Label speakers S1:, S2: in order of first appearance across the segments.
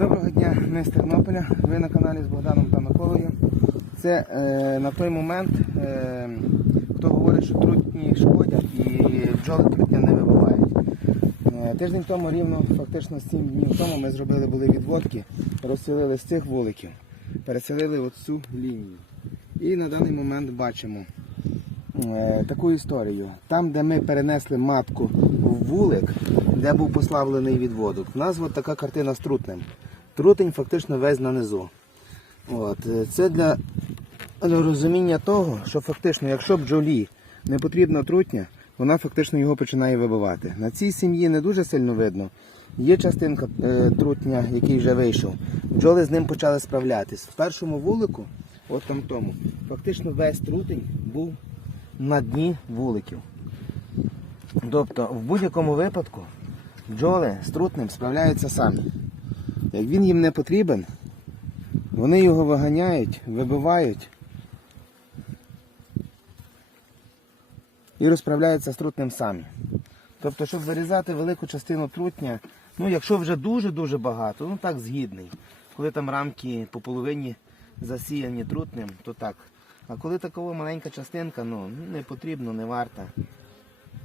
S1: Доброго дня, ми з Тернополя. Ви на каналі з Богданом та Миколою. Це е, на той момент, е, хто говорить, що трутні шкодять і бджоли трутня не вибивають. Е, тиждень тому рівно, фактично 7 днів тому ми зробили були відводки, розселили з цих вуликів, переселили от цю лінію. І на даний момент бачимо е, таку історію. Там, де ми перенесли матку в вулик, де був пославлений відводок, у нас от така картина з трутнем. Трутень фактично весь на низу. От. е, Це для розуміння того, що фактично, якщо бджолі не потрібна трутня, вона фактично його починає вибивати. На цій сім'ї не дуже сильно видно. Є частинка е, трутня, який вже вийшов. Бджоли з ним почали справлятись. В першому вулику, от там тому, фактично весь трутень був на дні вуликів. Тобто, в будь-якому випадку бджоли з трутнем справляються самі. Як він їм не потрібен, вони його виганяють, вибивають і розправляються з трутнем самі. Тобто, щоб вирізати велику частину трутня, ну якщо вже дуже-дуже багато, ну так згідний. Коли там рамки по половині засіяні трутнем, то так. А коли такова маленька частинка, ну не потрібно, не варто.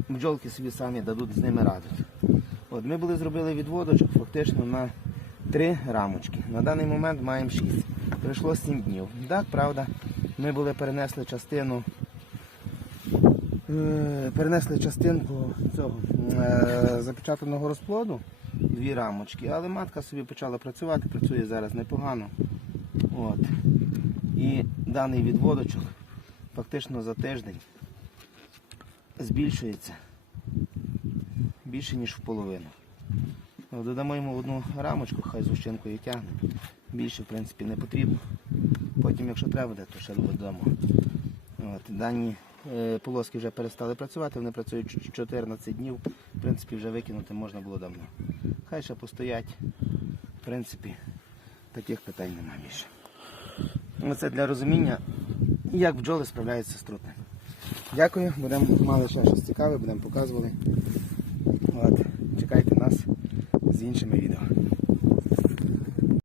S1: Бджолки собі самі дадуть з ними раду. От ми були зробили відводочок фактично на три рамочки. На даний момент маємо шість. Пройшло сім днів. Так, правда, ми були перенесли частину. е, Перенесли частинку цього е, запечатаного розплоду, дві рамочки, але матка собі почала працювати, працює зараз непогано. От. І даний відводочок фактично за тиждень збільшується більше, ніж в половину. Ну, Додамо йому одну рамочку, хай з гущенкою тягне. Більше, в принципі, не потрібно. Потім, якщо треба буде, то ще додамо. От, дані е, полоски вже перестали працювати, вони працюють 14 днів. В принципі, вже викинути можна було давно. Хай ще постоять. В принципі, таких питань немає більше. Оце для розуміння, як бджоли справляються з трутнем. Дякую, будемо мали ще щось цікаве, будемо показували. От, чекайте